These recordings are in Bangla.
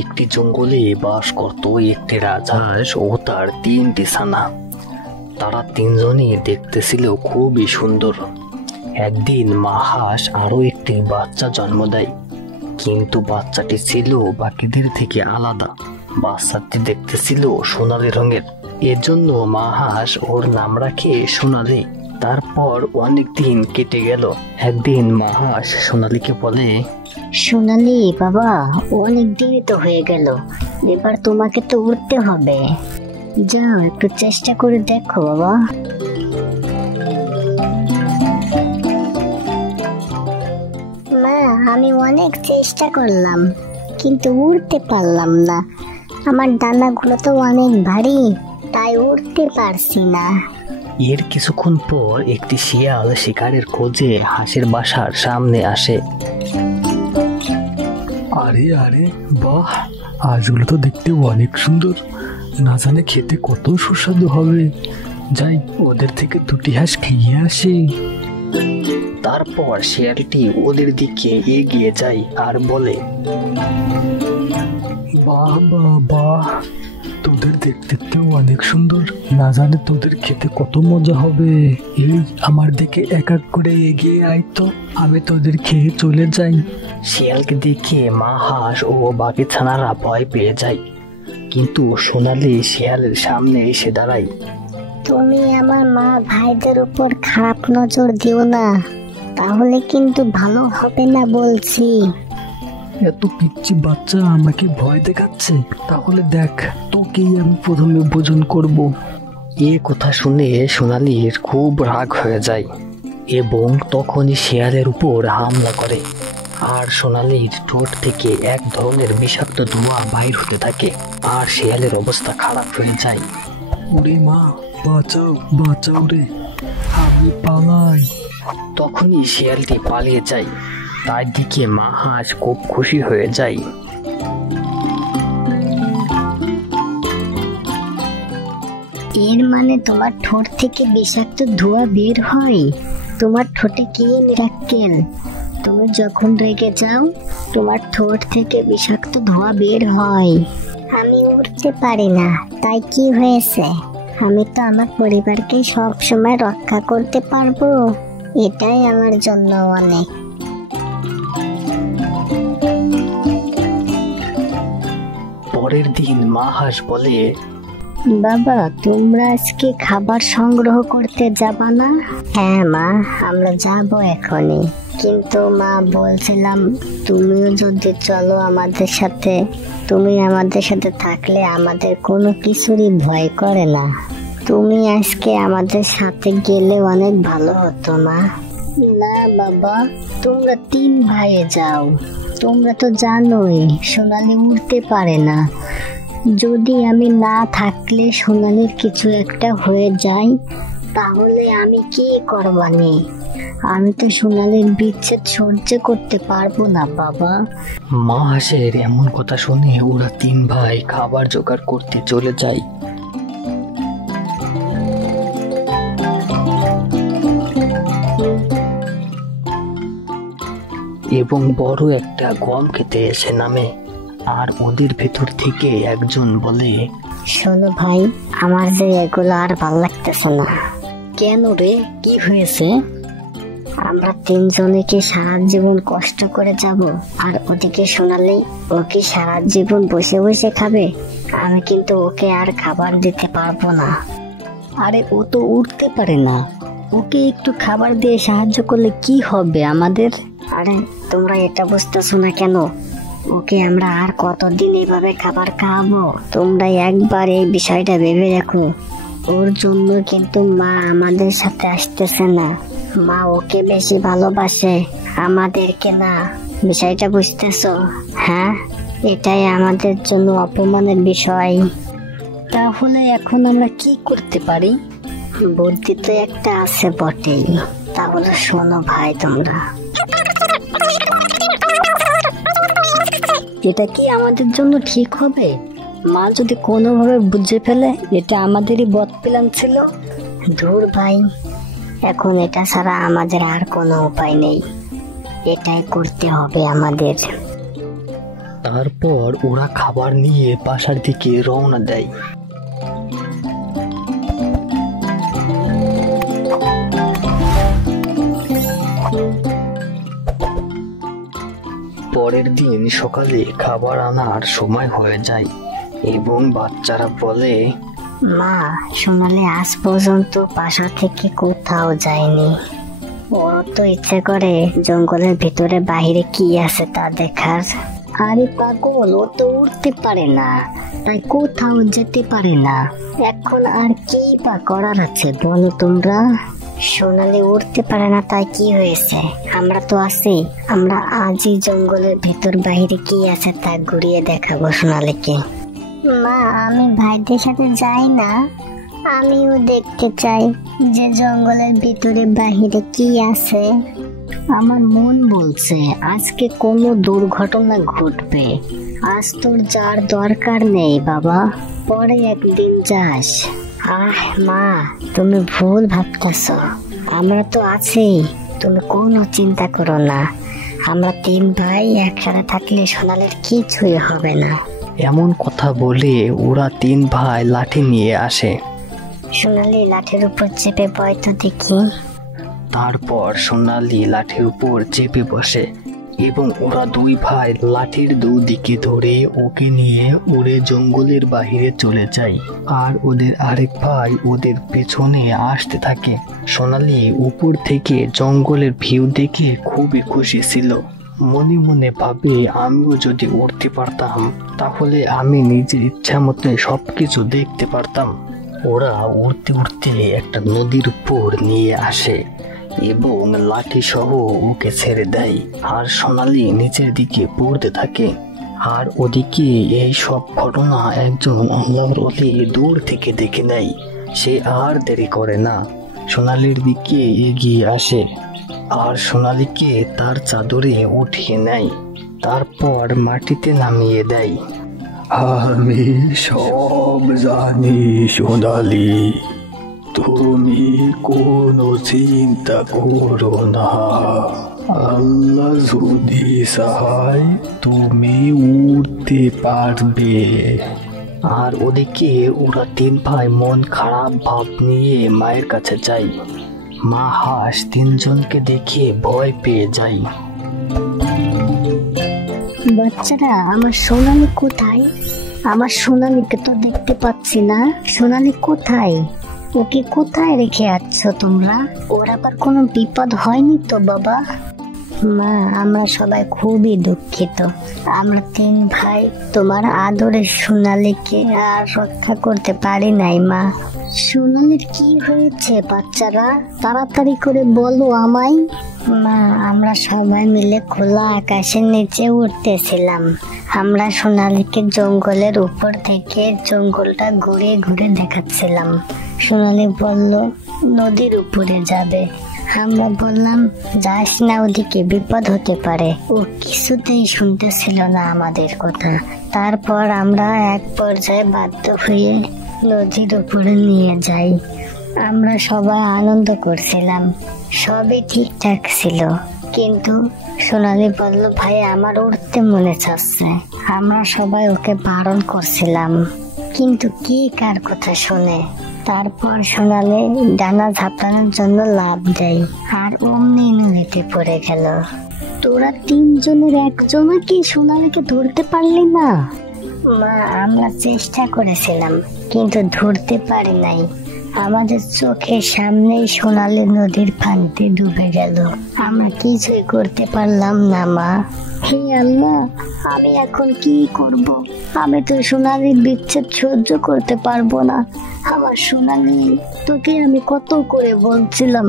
একটি জঙ্গলে বাস করত একটি রাজহাঁস ও তার 3টি ছানা। তারা তিনজনই দেখতে ছিল খুবই সুন্দর। একদিন মা হাঁস আরো একটি বাচ্চা জন্ম দেয়, কিন্তু বাচ্চাটি ছিল বাকিদের থেকে আলাদা। বাচ্চাটি দেখতে ছিল সোনালী রঙের, এজন্য মা হাঁস ওর নাম রাখে সোনালী। তারপর অনেক দিন কেটে গেল। একদিন মা হাঁস সোনালীকে বলে, সোনালী বাবা, অনেক দিনই তো হয়ে গেল, এবার তোমাকে তো উঠতে হবে। যাও একটু চেষ্টা করে দেখো বাবা। মা, আমি অনেক চেষ্টা করলাম কিন্তু উড়তে পারলাম না। আমার ডানাগুলো তো অনেক ভারী, তাই উড়তে পারছি না। এর কিছুক্ষণ পর একটি শিয়াল শিকারের খোঁজে হাঁসের বাসার সামনে আসে। আরে আরে বাহ, হাঁসগুলো তো দেখতে অনেক সুন্দর, না জানে খেতে কত সুস্বাদু হবে। যাই, ওদের থেকে 2টি হাঁস খেয়ে আসি। তারপর শিয়ালটি ওদের দিকে এগিয়ে যায় আর বলে, বাহ বাহ বাহ, তোদের দেখতে তো অনেক সুন্দর, না জানে তোদের খেতে কত মজা হবে। এই আমার দিকে এক এক করে এগিয়ে আয় তো, আমি তোদের খেয়ে চলে যাই। শিয়ালকে দেখে মা হাঁস ও বাকি ছানারা ভয় পেয়ে যায়, কিন্তু সোনালী শিয়ালের সামনে এসে দাঁড়ায়। তুমি আমার মা ভাইদের উপর খারাপ নজর দিও না, তাহলে কিন্তু ভালো হবে না বলছি। এত পিচ্চি বাচ্চা আমাকে ভয় দেখাচ্ছে, তাহলে দেখ তোকেই আমি প্রথমে ভোজন করব। এ কথা শুনে সোনালীর খুব রাগ হয়ে যায় এবং তখনই শিয়ালের উপর হামলা করে। আর সোনালীর ঠোঁট থেকে এক ধরনের বিষাক্ত ধোঁয়া বাইর হতে থাকে, আর শিয়ালের অবস্থা খারাপ হয়ে যায়। ওরে মা, বাঁচাও বাঁচাও রে, আমি পালাই। তখনই শিয়ালটি পালিয়ে যায়। তার দিকে মা হাঁস খুব খুশি হয়ে যায়। এর মানে তোমার ঠোঁট থেকে বিষাক্ত ধোঁয়া বের হয়? তোমার ঠোঁটে কি মিরাক্কেল! তুমি যখন রেগে যাও তোমার ঠোঁট থেকে বিষাক্ত ধোঁয়া বের হয়। আমি উড়তে পারি না, তাই কি হয়েছে? আমি তো আমার পরিবারকে সব সময় রক্ষা করতে পারবো, এটাই আমার জন্য অনেক। পরের দিন মা হাঁস বলে, বাবা, তোমরা আজকে খাবার সংগ্রহ করতে যাবা না? হ্যাঁ মা, আমরা যাব এখনই, কিন্তু মা বলছিলাম তুমিও যদি চলো আমাদের সাথে। তুমি আমাদের সাথে থাকলে আমাদের কোনো কিছুরই ভয় করে না। তুমি আজকে আমাদের সাথে গেলে অনেক ভালো হতো মা। না বাবা, তোমরা 3 ভাইয়ে যাও। তোমরা তো জানোই সোনালী উড়তে পারে না। যদি আমি না থাকলে সোনালীর কিছু একটা হয়ে যায়, তাহলে আমি কি করবানি? আমি তো সোনালীর বিচ্ছেদ সহ্য করতে পারবো না বাবা। মা হাঁসের এমন কথা শুনে ওরা 3 ভাই খাবার জোগাড় করতে চলে যায়। এবং বড় একটা গম খেতে এসে নামে। আর ওদের ভেতর থেকে একজন বলে, শোনো ভাই, আমার যে এগুলো আর ভালো লাগতেছে না। কেন রে, কি হয়েছে? আমরা 3 জনে কি সারা জীবন কষ্ট করে যাব, আর ওদিকে সোনালী ও কি সারা জীবন বসে বসে খাবে? আমি কিন্তু ওকে আর খাবার দিতে পারবো না। আরে ও তো উঠতে পারে না, ওকে একটু খাবার দিয়ে সাহায্য করলে কি হবে আমাদের? আরে তোমরা এটা বুঝতেছো না কেন? ওকে আমরা আর কতদিন এইভাবে খাবার খাওয়াবো? তোমরা একবার এই বিষয়টা ভেবে দেখো। ওর জন্য কিন্তু মা আমাদের সাথে আসতেছে না। মা ওকে বেশি ভালোবাসে, আমাদেরকে না। বিষয়টা বুঝতেছো? হ্যাঁ, এটাই আমাদের জন্য অপমানের বিষয়। তাহলে এখন আমরা কি করতে পারি? বুদ্ধি তো একটা আছে বটেই। তাহলে শোনো ভাই, তোমরা এটা কি আমাদের জন্য ঠিক হবে? মা যদি কোনোভাবে বুঝে ফেলে এটা আমাদেরই বদ প্ল্যান ছিল। ধুর ভাই, এখন এটা ছাড়া আমাদের আর কোনো উপায় নেই, এটাই করতে হবে আমাদের। তারপর ওরা খাবার নিয়ে বাসার দিকে রওনা দেয়। পরের দিন সকালে খাবার আনার সময় হয়ে যায় এবং বাচ্চারা বলে, মা, সোনালি আজ পর্যন্ত বাসা থেকে কোথাও যায়নি। ওর তো ইচ্ছে করে জঙ্গলের ভিতরে বাইরে কি আছে তা দেখার। আরে পাগল, ও তো উঠতে পারে না, তাই কোথাও যেতে পারে না। এখন আর কি বা করার আছে বলো তোমরা? সোনালি উঠতে পারে না তাই কি হয়েছে? আমরা তো আছি, আমরা আজই জঙ্গলের ভিতর বাইরে কি আছে তা ঘুরিয়ে দেখাবো সোনালিকে। মা, আমি ভাইদের সাথে যাই না, আমিও দেখতে চাই যে জঙ্গলের ভিতরে বাহিরে কি আছে। আমার মন বলছে আজকে কোনো দুর্ঘটনা ঘটবে। আজ তোর যার দরকার নেই বাবা, পরে একদিন যাস। আহ মা, তুমি ভুল ভাবতেছ, আমরা তো আছি, তুমি কোনো চিন্তা করো না। আমরা 3 ভাই একসাথে থাকলে সোনালির কিছুই হবে না। এমন কথা বলে ওরা 3 ভাই লাঠি নিয়ে আসে। সোনালি লাঠির উপর চেপে বয় তো দেখি। তারপর সোনালি লাঠির উপর চেপে বসে এবং ওরা 2 ভাই লাঠির দুদিকে ধরে ওকে নিয়ে উড়ে জঙ্গলের বাহিরে চলে যায়। আর ওদের আরেক ভাই ওদের পেছনে আসতে থাকে। সোনালি উপর থেকে জঙ্গলের ভিউ দেখে খুবই খুশি ছিল। মনে মনে ভাবে, আমিও যদি উড়তে পারতাম তাহলে আমি নিজের ইচ্ছা মতো সবকিছু দেখতে পারতাম। ওরা উড়তে উড়তে একটা নদীর উপর নিয়ে আসে এবং লাঠি সহ ওকে ছেড়ে দেয়। আর সোনালি নিচের দিকে পড়তে থাকে। আর ওদিকে এই সব ঘটনা একজন আল্লাহর ওলি দূর থেকে দেখে নেয়। সে আর দেরি করে না, সোনালির দিকে এগিয়ে আসে আর সোনালিকে তার চাদরে উঠিয়ে নেয়, তারপর মাটিতে নামিয়ে দেয়। আমি সব জানি সোনালি, তুমি কোনো চিন্তা করো না। আল্লাহ যদি চায় তুমি উঠতে পারবে। আর ওদিকে ওরা 3 ভাই মন খারাপ ভাব নিয়ে মায়ের কাছে যায়। মা হাঁস 3 জনকে দেখে ভয় পেয়ে যায়। বাচ্চারা, আমার সোনালি কোথায়? আমার সোনালিকে তো দেখতে পাচ্ছি না। সোনালি কোথায়? ওকে কোথায় রেখে যাচ্ছ তোমরা? ওর আবার কোনো বিপদ হয়নি তো বাবা? মা, আমরা সবাই খুবই দুঃখিত। আমরা 3 ভাই তোমার আদরের সোনালিকে আর রক্ষা করতে পারি নাই মা। সোনালির কি হয়েছে বাচ্চারা? তাড়াতাড়ি করে বলো আমায়। মা, আমরা সবাই মিলে খোলা আকাশের নিচে উঠতেছিলাম। আমরা সোনালিকে জঙ্গলের উপর থেকে জঙ্গলটা ঘুরে ঘুরে দেখাচ্ছিলাম। সোনালি বলল নদীর উপরে যাবে। আমরা বললাম যাস না, ওদিকে বিপদ হতে পারে। ও কিছুতেই শুনতেছিল না আমাদের কথা। তারপর আমরা এক পর্যায়ে বাধ্য হয়ে নদীর উপরে নিয়ে যাই। আমরা সবাই আনন্দ করছিলাম, সবই ঠিকঠাক ছিল। কিন্তু সোনালি বলল ভাই আমার উঠতে মনে চাচ্ছে। আমরা সবাই ওকে বারণ করছিলাম, কিন্তু কি কার কথা শুনে। তারপর সোনালি ডানা ঝাপটানোর জন্য লাফ দেয় আর অমনি নদীতে পড়ে গেল। তোরা 3 জনের একজনও কি সোনালিকে ধরতে পারলি না? মা, আমরা চেষ্টা করেছিলাম কিন্তু ধরতে পারি নাই। আমাদের চোখের সামনেই সোনালি নদীর পানিতে ডুবে গেল। আমরা কিছুই করতে পারলাম না মা। হে আল্লাহ, আমি এখন কি করব? আমি তো সোনালির বিচ্ছেদ সহ্য করতে পারবো না। আমার সোনালি, তোকে আমি কত করে বলছিলাম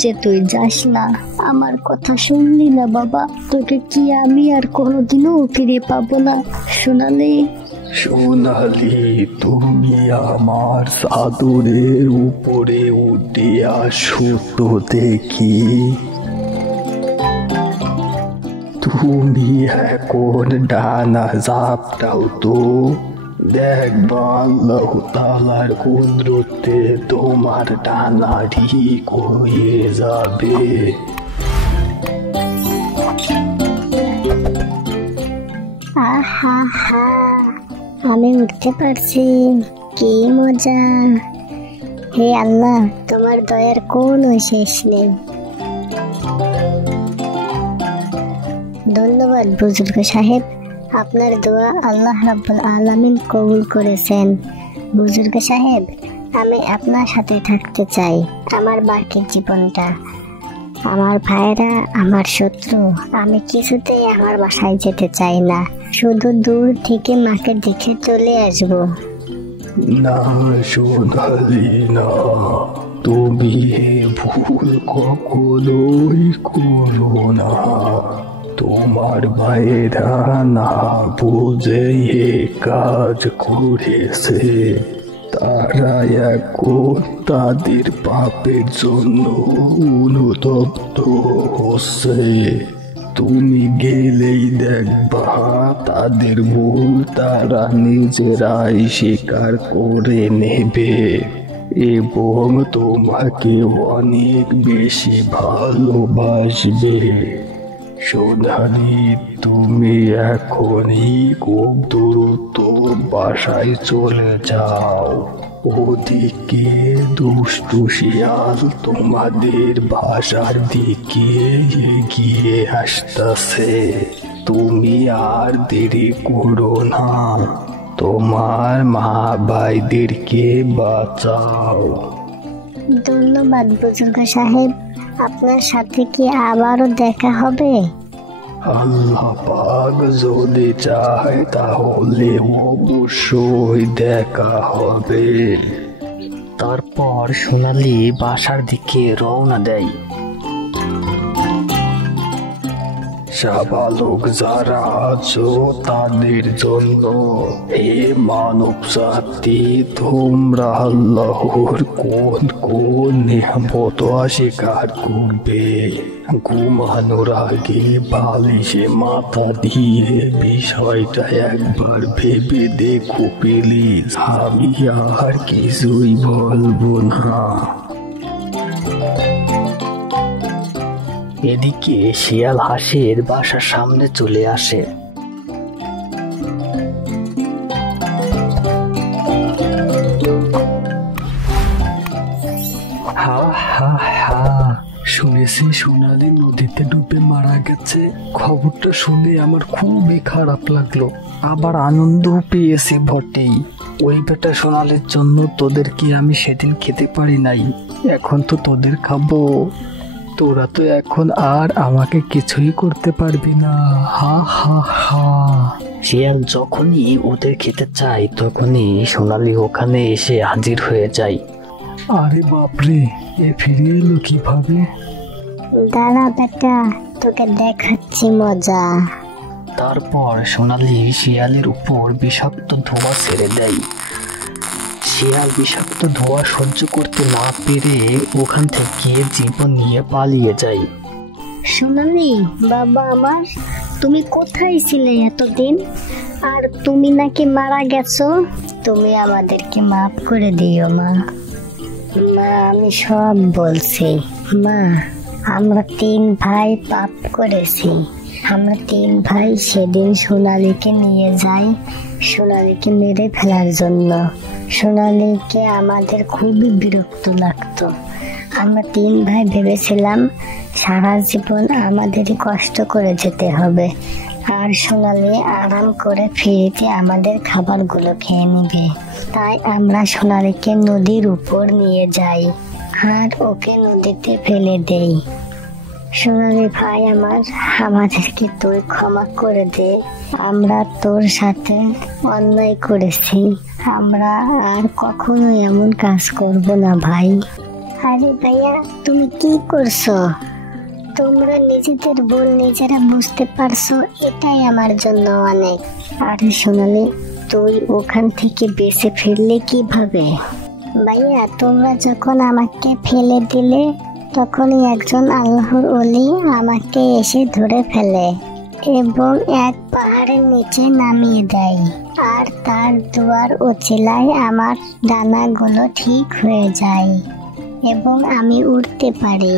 যে তুই যাস না, আমার কথা শুনলি না বাবা। তোকে কি আমি আর কোনোদিনও ফিরে পাবো না সোনালি? সোনালি, তুমি আমার চাদরের উপরে উঠে আসো তো দেখি। তুমি এখন ডানা ঝাপটাও তো, দেখবা আল্লাহ তাআলার কুদরতে তোমার ডানা ঠিক হয়ে যাবে। আহ হা হা, আমি উঠতে পারছি, কি মজা! হে আল্লাহ, তোমার দয়ার কোনো শেষ নেই। ধন্যবাদ বুজুর্গ সাহেব, আপনার দোয়া আল্লাহ রাব্বুল আলামিন কবুল করেছেন। বুজুর্গ সাহেব, আমি আপনার সাথে থাকতে চাই আমার বাকি জীবনটা। আমার ভাইরা আমার শত্রু, আমি কিছুতেই আমার বাসায় যেতে চাই না, শুধু দূর থেকে মাকে দেখে চলে আসবো। না সোনালি না, তুমি ভুল কখনোই করো না। তোমার ভাইয়েরা না বুঝে এ কাজ করেছে, তারা এখন তাদের পাপের জন্য অনুতপ্ত হচ্ছে। তুমি গেলেই দেখবা তাদের ভুল তারা নিজেরাই স্বীকার করে নেবে এবং তোমাকে অনেক বেশি ভালোবাসবে। সোনালি, তুমি এখনই খুব দ্রুত বাসায় চলে যাও, ওদিকে দুষ্টু শিয়াল তোমাদের বাসার দিকে এগিয়ে আসতেছে। তুমি আর দেরি করো না, তোমার মা ভাইদেরকে বাঁচাও। ধন্যবাদ বুজুর্গ সাহেব, আপনার সাথে কি আবারও দেখা হবে? আল্লাহ পাক যদি চায় তাহলে অবশ্যই দেখা হবে। তারপর সোনালি বাসার দিকে রওনা দেয়। সাবালক যারা আছো তাদের জন্য, হে মানব জাতি, তোমরা আল্লাহর কোন কোন নিয়ামত অস্বীকার করবে? ঘুমানোর আগে বালিশে মাথা দিয়ে বিষয়টা একবার ভেবে দেখো প্লিজ, আমি আর কিছুই বলবো না। এদিকে শিয়াল হাসির বাসার সামনে চলে আসে। হা হা হা, শুনেছি সোনালি নদীতে ডুবে মারা গেছে। খবরটা শুনে আমার খুবই খারাপ লাগলো, আবার আনন্দও পেয়েছি বটেই। ওই বেটা সোনালির জন্য তোদেরকে আমি সেদিন খেতে পারি নাই, এখন তো তোদের খাবো। তোরা তো এখন আর আমাকে কিছুই করতে পারবি না। হা হা হা। শিয়াল যখনই ওদের খেতে চায় তখনই সোনালি ওখানে এসে হাজির হয়ে যায়। আরে বাপরে, এ ফিরে এলো কিভাবে? দাঁড়া বেটা, তোকে দেখাচ্ছি মজা। তারপর সোনালি শিয়ালের উপর বিষাক্ত ধোঁয়া ছেড়ে দেয়। শিয়াল বিষাক্ত ধোঁয়া সহ্য করতে না পেরে ওখান থেকে জীবন নিয়ে পালিয়ে যায়। সোনালি বাবা আমার, তুমি কোথায় ছিলে এতদিন? আর তুমি নাকি মারা গেছো? তুমি আমাদেরকে মাফ করে দিও মা। মা, আমি সব বলছি। মা, আমরা 3 ভাই পাপ করেছি। আমরা 3 ভাই সেদিন সোনালীকে নিয়ে যাই সোনালীকে মেরে ফেলার জন্য। সোনালীকে আমাদের খুবই বিরক্ত লাগতো। আমরা 3 ভাই ভেবেছিলাম সারা জীবন আমাদেরই কষ্ট করে যেতে হবে, আর সোনালী আরাম করে ফিরিতে আমাদের খাবারগুলো খেয়ে নিবে। তাই আমরা সোনালীকে নদীর উপর নিয়ে যাই আর ওকে নদীতে ফেলে দেই। সোনালী ভাই আমার, আমাদেরকে তুই ক্ষমা করে দে। আমরা তোর সাথে অন্যায় করেছি, আমরা আর কখনো এমন কাজ করব না ভাই। আরে ভাইয়া, তুমি কি করছো? তোমরা নিজেদের ভুল নিজেরা বুঝতে পারছো, এটাই আমার জন্য অনেক। আরে সোনালী, তুই ওখান থেকে বেঁচে ফিরলে কিভাবে? ভাইয়া, তোমরা যখন আমাকে ফেলে দিলে তখনই একজন আল্লাহর ওলি আমাকে এসে ধরে ফেলে এবং এক পাহাড়ের নিচে নামিয়ে দেয়, আর তার দুয়ার উচিলায় আমার ডানাগুলো ঠিক হয়ে যায় এবং আমি উড়তে পারি।